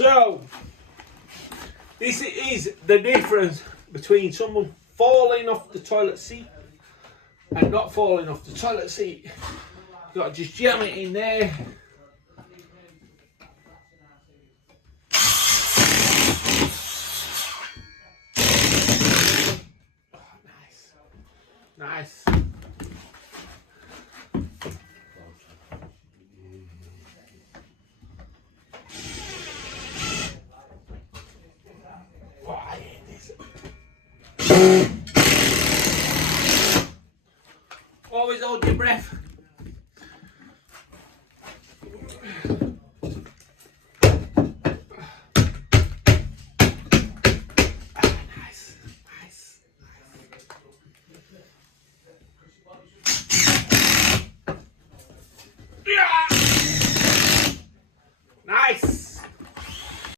So, this is the difference between someone falling off the toilet seat and not falling off the toilet seat. You've got to just jam it in there. Oh, nice. Oh, I hate this.